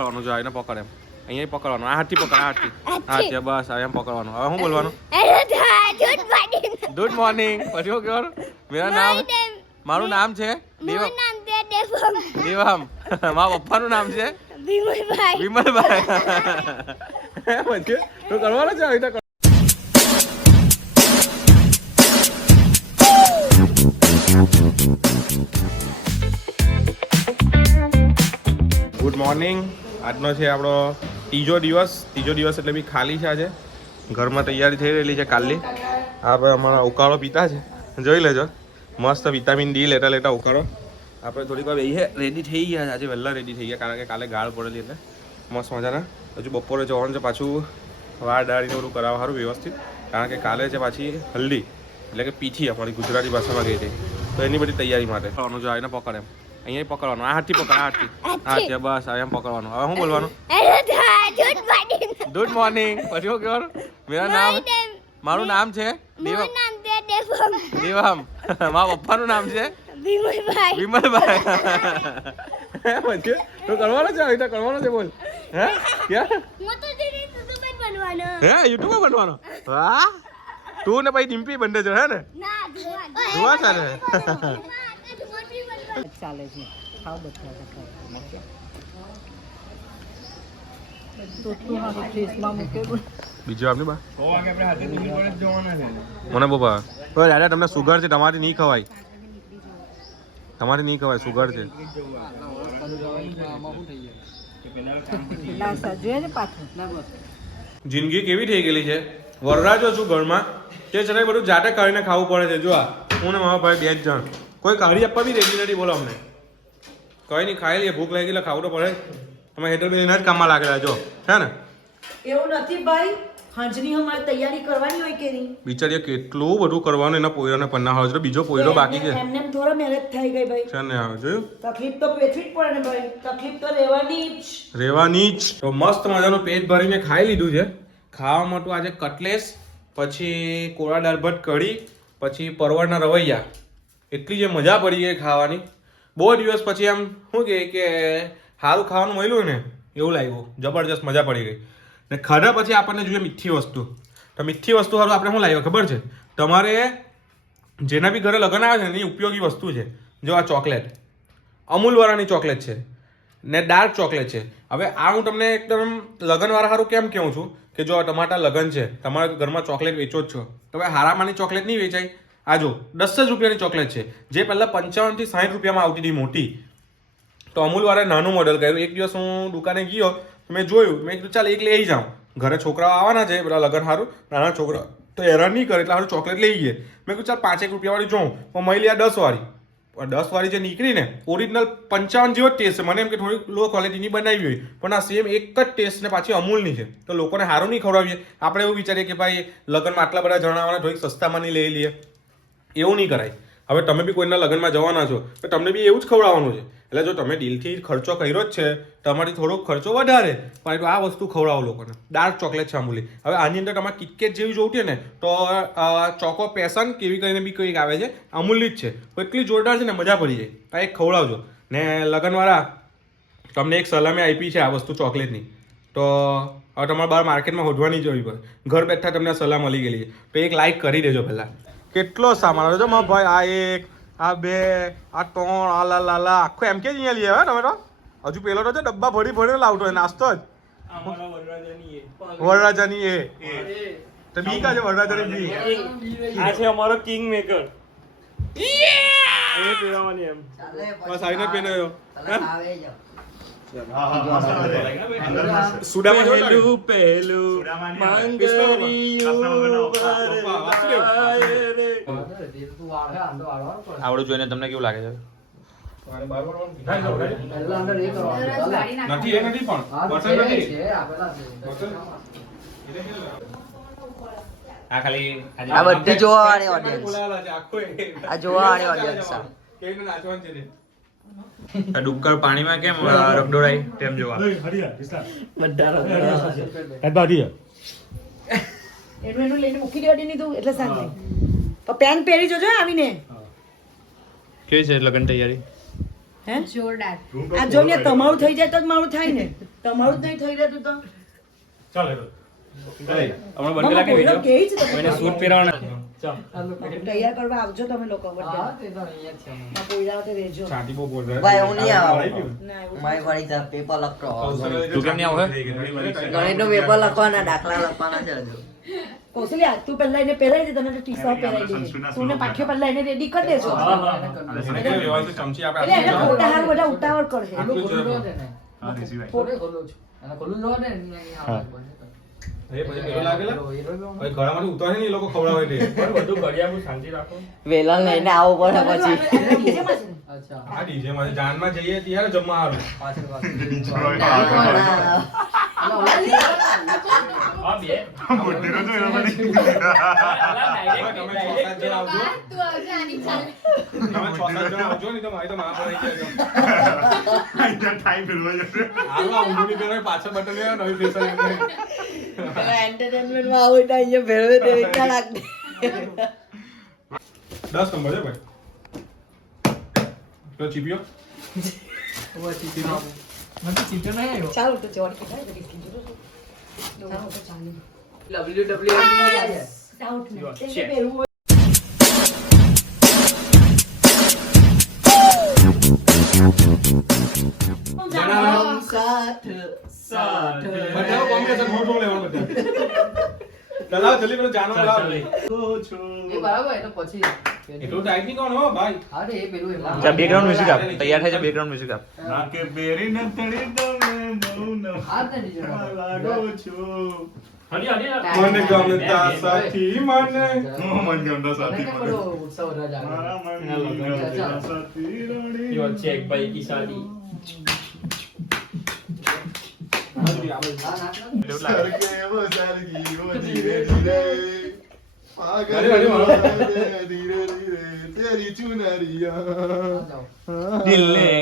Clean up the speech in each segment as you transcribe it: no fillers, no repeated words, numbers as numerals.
પકડવાનું જો આઈને પકડ એમ અહીંયા પકડવાનું આ હાથથી પકડ આ હાથથી હા છે બસ એમ પકડવાનું હવે શું બોલવાનું ગુડ મોર્નિંગ પછી શું કહેવાનું મારું નામ છે દેવમ મારા પપ્પાનું નામ છે વિમલભાઈ પછી તો કરવાનો છે આવી ગુડ મોર્નિંગ આજનો છે આપણો ત્રીજો દિવસ એટલે બી ખાલી છે આજે ઘરમાં તૈયારી થઈ રહેલી છે કાલની આપણે અમારા ઉકાળો પીતા છે જોઈ લેજો મસ્ત વિટામિન ડી લેતા ઉકાળો આપણે થોડીક વાર બેહીએ રેડી થઈ ગયા છે આજે વહેલા રેડી થઈ ગયા કારણ કે કાલે ગાળ પડેલી એટલે મસ્ત મજાના હજુ બપોરે જવાનું છે પાછું વાળ દાળીને બધું કરાવવા સારું વ્યવસ્થિત કારણ કે કાલે છે પાછી હલ્દી એટલે કે પીઠી અમારી ગુજરાતી ભાષામાં ગઈ હતી તો એની બધી તૈયારી માટે જો આવીને પકડ એમ અહીંયા પકડવાનું આ હાથથી પકડ આ હાથથી હા છે બસ એમ પકડવાનું હવે શું બોલવાનું ગુડ મોર્નિંગ પછી શું કહેવાનું મારું નામ છે દેવમ મારા પપ્પાનું નામ છે વિમલભાઈ પછી તો કરવાનો છે આવી કરવાનો છે બોલ હે યુટ્યુબર બનવાનો વાહ તું ને પછી ડિમ્પી બંને છો હે ને જોવા ચાલે ચાલે છે ખાવ બધા બીજું આપની બા મને બપા તો દાદા તમને સુગર છે તમારી નહીં ખવાય સુગર છે જિંદગી કેવી થઈ ગયેલી છે વરરાજો છું ઘરમાં તે છતાંય બધું જાતે કરીને ખાવું પડે છે જો આ હું ને મારા ભાઈ 2 જ જણ કોઈ કાઢી આપવા બી રેડી નથી બોલો અમને કઈ નહીં ખાઈ લઈએ ભૂખ લાગી એટલે ખાવું તો પડે અમે હેઠળ બી એના જ કામમાં લાગેલા જો હે ને એવું નથી ભાઈ હાંજની અમારે તૈયારી કરવાની હોય કે નહીં બિચારીએ કેટલું બધું કરવાનું એના પોયરાને પન્ના હોય છે બીજો પોયરો બાકી છે એમને થોડા મહેનત થઈ ગઈ ભાઈ છે ને આવે જોયું તકલીફ તો પેટવી જ પડે ને ભાઈ તકલીફ તો રહેવાની જ તો મસ્ત મજાનું પેટ ભરીને ખાઈ લીધું છે ખાવામાં તો આજે કટલેસ પછી કોળા દાળ ભાત કઢી પછી પરવળના રવૈયા એટલી જે મજા પડી ગઈ ખાવાની બહુ દિવસ પછી આમ શું કે સારું ખાવાનું મળ્યું ને એવું લાગ્યું જબરજસ્ત મજા પડી ગઈ ને ખાધા પછી આપણને જોઈએ મીઠી વસ્તુ તો મીઠી વસ્તુ સારું આપણે શું લાગ્યું ખબર છે તમારે જેના બી ઘરે લગ્ન આવે છે એની ઉપયોગી વસ્તુ છે જો આ ચોકલેટ અમૂલવાળાની ચોકલેટ છે ને ડાર્ક ચોકલેટ છે હવે આ હું તમને એકદમ લગ્નવાળા સારું કેમ કહું છું કે જો ટમાટા લગ્ન છે તમારા ઘરમાં ચોકલેટ વેચો જ છો તો હવે હારામાંની ચોકલેટ નહીં વેચાય આ જો 10 જ રૂપિયાની ચોકલેટ છે જે પહેલાં 55 થી 60 રૂપિયામાં આવતી હતી મોટી તો અમૂલવાળાએ નાનું મોડલ કર્યું એક દિવસ હું દુકાને ગયો મેં જોયું મેં કીધું ચાલ એક લઈ જાઉં ઘરે છોકરાઓ આવવાના છે બધા લગ્ન સારું નાના છોકરા તો હેરાન નહીં કરે એટલે સારું ચોકલેટ લઈ ગયે મેં કીધું ચાલ 5 રૂપિયાવાળી જોઉં પણ મળી આ 10 વાળી 10 વાળી જે નીકળી ને ઓરિજિનલ 55 જેવો ટેસ્ટ છે મને એમ કે થોડી લો ક્વોલિટીની બનાવી હોય પણ આ સેમ એક જ ટેસ્ટ ને પાછી અમૂલની છે તો લોકોને સારું નહીં ખવડાવીએ આપણે એવું વિચારીએ કે ભાઈ લગ્નમાં આટલા બધા જણા આવવાના થોડીક સસ્તામાં નહીં લઈ લઈએ એવું નહીં કરાય હવે તમે બી કોઈના લગ્નમાં જવાના છો તો તમને બી એવું જ ખવડાવવાનું છે એટલે જો તમે દિલથી ખર્ચો કર્યો જ છે તમારી થોડોક ખર્ચો વધારે પણ આ વસ્તુ ખવડાવો લોકોને ડાર્ક ચોકલેટ છે અમૂલી હવે આની અંદર તમારે કિટકેટ જેવી જોઈતી ને તો ચોકો પેશન કેવી કરીને બી કંઈક આવે છે અમૂલની જ છે એટલી જોરદાર છે ને મજા પડી જાય આ એક ખવડાવજો ને લગ્નવાળા તમને એક સલામી આપી છે આ વસ્તુ ચોકલેટની તો હવે તમારે બહાર માર્કેટમાં હોધવાની જવી પડે ઘર બેઠા તમને સલાહ મળી ગયેલી છે તો એક લાઈક કરી દેજો પહેલાં કેટલો સામાન આવ્યો છે મારા ભાઈ આ એક આ 2 આ 3 આ લાલા આખો એમ કે જ અહીંયા લઈ આવ્યા તમે તો હજુ પેલો તો ડબ્બા ભરી લાવતો હોય નાસ્તો જ વરરાજાની એ તો બી કા છે વરરાજાની બી આ છે અમારો કિંગ મેકર એ પીવાની એમ બસ આઈને પેનાયો સુડામાં પહેલું આવડું જોઈને તમને કેવું લાગે છે નથી પણ આ ખાલી આ બધી જોવાવાળી ઓડિયન્સ આ જોવાવાળી ઓડિયન્સ કેવી નાચવાનું છે ડુક્કર પાણીમાં કેમ રગડોળાય તેમ જોવા એનું લઈને મૂકી દેવાની નહીં તું એટલે શાંતિ પેન્ટ પહેરી જોજો આવીને કેવી છે લગ્ન તૈયારી હે જોરદાર. આ જો ને તમારું થઈ જાય તો જ મારું થાય ને. તમારું જ નહીં થઈ રહેતું તો હમણાં બંધ લાગે બોલો, વિડિયો કેવી છે તમે? એને સૂટ પહેરાવવાના તૈયાર કરવા આવજો તમે લોકો બધા. આ પોયરા તે રહેજો. છાતી બહુ બોલ ભાઈ હું નહીં આવું ના, એવું મારી વાળી તો પેપર લખતો તું કેમ નહીં આવે ગણિતનું પેપર લખવાના દાખલા લખવાના છે હજુ કૌશલ્યા, તું પહેલા એને પહેરાવી દે, તને તો ટી-શર્ટ પહેરાવી દે. તું ને પાછો પહેલા એને રેડી કરી દેજો. ચમચી આપણે એટલે એને ફોટા હારું બધા ઉતાવળ કરશે. એ પછી પેલો લાગેલા ભાઈ ગળામાંથી ઉતારે ને એ લોકો ખવડાવે તે બધું ઘડિયાળું શાંતિ રાખો વેલણ લઈને આવવું પડે પછી ડીજેમાં છે ને? આ ડીજે માં જાનમાં જઈએ ત્યારે જમવા આવે આ બે તું આવજે આની ચાલ. તમે 6-7 જણા આવજો ને તો મારી તો માં પડી જાય હાલો આ ઊંધું ની પેલા પાછળ બટન લેવા નવી ફેશન એન્ટરટેનમેન્ટ માં આવું તો અહીંયા ભેળવે તે વિચાર લાગ 10 નંબર છે ભાઈ તો ચીપિયો ચાલો તો ચોરી થાય તો ડિસ્કી જોડો. ચાલો તો ચાલે. Doubt નહીં. એને પહેરવું હોય. બધાનો કોમ્બિનેશન મોટો લેવાનું બધા ચલાવ જલ્દી પેલો જાનવર લાવ એટલું ટાઈટ નહીં કોણ હો ભાઈ બેકગ્રાઉન્ડ મ્યુઝિક આપ તૈયાર થાય છે બેકગ્રાઉન્ડ મ્યુઝિક આપ મને ગમતા સાથી મને ચેક ભાઈ કી શાદી दिल ले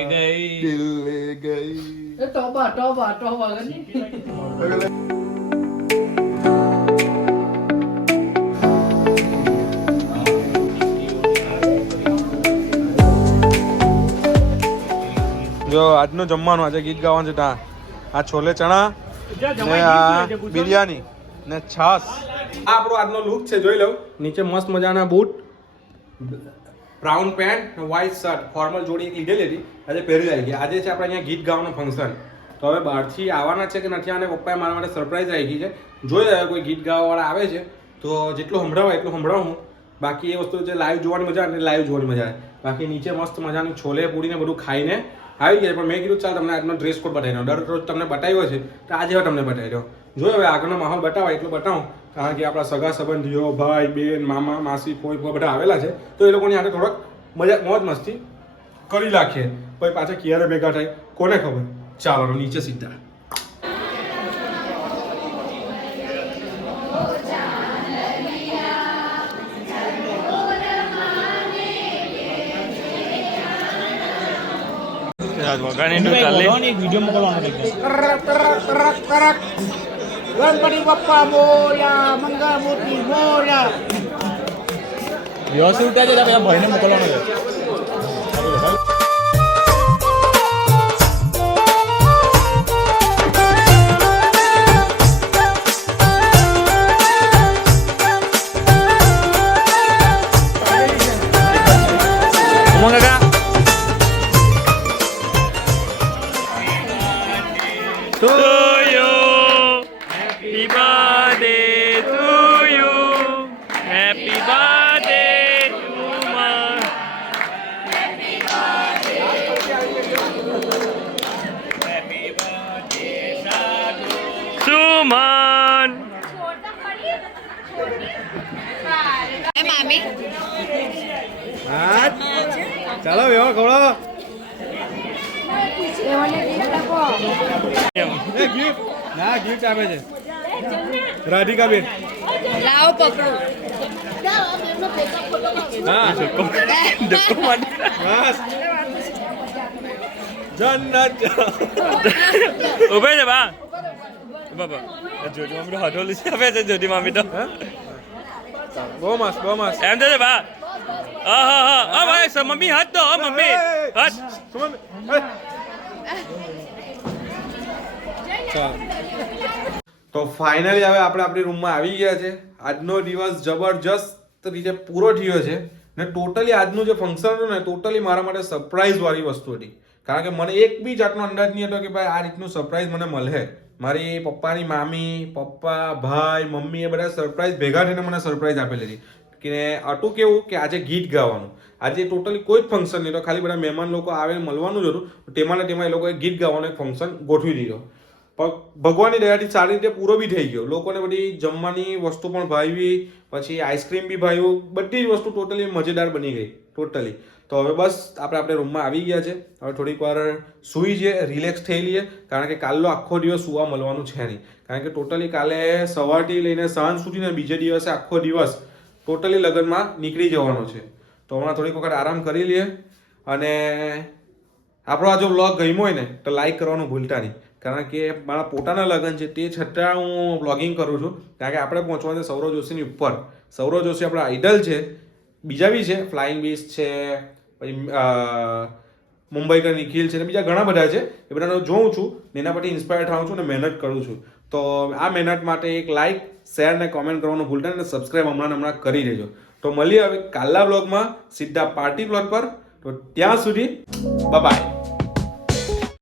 गई જો આજનું જમવાનું આજે ગીત ગાવાનું છે ત્યાં આ છોલે ચણા ને આ બિરયાની ને છાસ આ આપણો આજનો લુક છે જોઈ લઉં નીચે મસ્ત મજાના boot brown pant white shirt formal જોડી એક લીધેલી હતી આજે પહેરી આવી ગઈ આજે છે આપણે અહીંયા ગીત ગાવાનું ફંક્શન તો હવે બહારથી આવવાના છે કે નથી આને પપ્પાએ મારા માટે સરપ્રાઈઝ રાખી છે જોઈએ હવે કોઈ ગીત ગાવાવાળા આવે છે તો જેટલું સંભળાવાય એટલું સંભળાવું બાકી એ વસ્તુ છે લાઈવ જોવાની મજા અને લાઈવ જોવાની મજા આવે બાકી નીચે મસ્ત મજાની છોલે પૂરીને બધું ખાઈને આવી ગયા પણ મેં કીધું ચાલ તમને આજનો ડ્રેસ કોડ બતાવી દઉં દરરોજ તમને બતાવ્યો છે તો આજે હવે તમને બતાવી દઉં જો હવે આગળનો માહોલ બતાવાય એટલું બતાવું કારણ કે આપણા સગા સંબંધીઓ ભાઈ બેન મામા માસી કોઈ બધા આવેલા છે તો એ લોકોની હાથે થોડોક મજા મોજ મસ્તી કરી નાખીએ પછી પાછા ક્યારે ભેગા થાય કોને ખબર ચાલો નીચે સીધા ગણપતિ બાપ્પા મોર્યા મંગળ મૂર્તિ મોર્યા. વ્યવસ્થિત ઉઠ્યા છે પેલા ભાઈને મોકલવાનો છે ચાલો વ્યવહાર ખવડાવો ગિફ્ટ ના ગિફ્ટ આપે છે રાધિકા બેન લાવો પકડો. હા બસ જન્નત ઉભે છે બા બાબા જોડી મામી હાથો લીધી આપે છે જોડી મામી તો બહુ મસ્ત એમ તો છે બા હા ભાઈ મમ્મી હાથ દો મમ્મી હાથ તો ફાઇનલી હવે આપણે આપણી રૂમમાં આવી ગયા છે. આજનો દિવસ જબરજસ્ત રીતે પૂરો થયો છે ને ટોટલી આજનું જે ફંક્શન હતું ને ટોટલી મારા માટે સરપ્રાઈઝ વાળી વસ્તુ હતી. કારણ કે મને એક બી જાતનો અંદાજ નહીં હતો કે ભાઈ આ રીતનું સરપ્રાઈઝ મને મળે. મારી પપ્પાની મામી, પપ્પા, ભાઈ, મમ્મી એ બધા સરપ્રાઈઝ ભેગા થઈને મને સરપ્રાઈઝ આપેલી હતી. કે હતું કેવું કે આજે ગીત ગાવાનું, આજે ટોટલી કોઈ જ ફંક્શન નહીં તો ખાલી બધા મહેમાન લોકો આવે મળવાનું જ હતું. તેમાં ને તેમાં એ લોકોએ ગીત ગાવાનું એક ફંક્શન ગોઠવી દીધો. ભગવાનની દયાથી સારી રીતે પૂરો બી થઈ ગયો. લોકોને બધી જમવાની વસ્તુ પણ ભાવી, પછી આઈસ્ક્રીમ બી ભાવ્યું, બધી જ વસ્તુ ટોટલી મજેદાર બની ગઈ ટોટલી. તો હવે બસ આપણે રૂમમાં આવી ગયા છે. હવે થોડીક વાર સૂઈ જઈએ, રિલેક્સ થઈ લઈએ, કારણ કે કાલનો આખો દિવસ સુવા મળવાનું છે નહીં. કારણ કે ટોટલી કાલે સવારથી લઈને સાંજ સુધીને બીજે દિવસે આખો દિવસ ટોટલી લગ્નમાં નીકળી જવાનો છે. તો હમણાં થોડીક વખત આરામ કરી લઈએ. અને આપણો આ જો વ્લોગ ગમ્યો હોય ને તો લાઈક કરવાનું ભૂલતા નહીં. કારણ કે મારા પોતાના લગ્ન છે તે છતાં હું વ્લોગિંગ કરું છું. કારણ કે આપણે પહોંચવાનું છે સૌરવ જોશીની ઉપર. સૌરવ જોશી આપણા આઈડલ છે. બીજા બી છે, ફ્લાઇંગ બીસ્ટ છે, પછી મુંબઈ કા નિખિલ છે ને બીજા ઘણા બધા છે. એ બધાને જોઉં છું ને એના પરથી ઇન્સ્પાયર થાઉં છું ને મહેનત કરું છું. તો આ મહેનત માટે એક લાઈક, શેર ને કોમેન્ટ કરવાનું ભૂલતા નહીં, સબસ્ક્રાઈબ હમણાં કરી દેજો. તો મળીએ હવે કાલના બ્લોગમાં સીધા પાર્ટી બ્લોગ પર. તો ત્યાં સુધી બાય.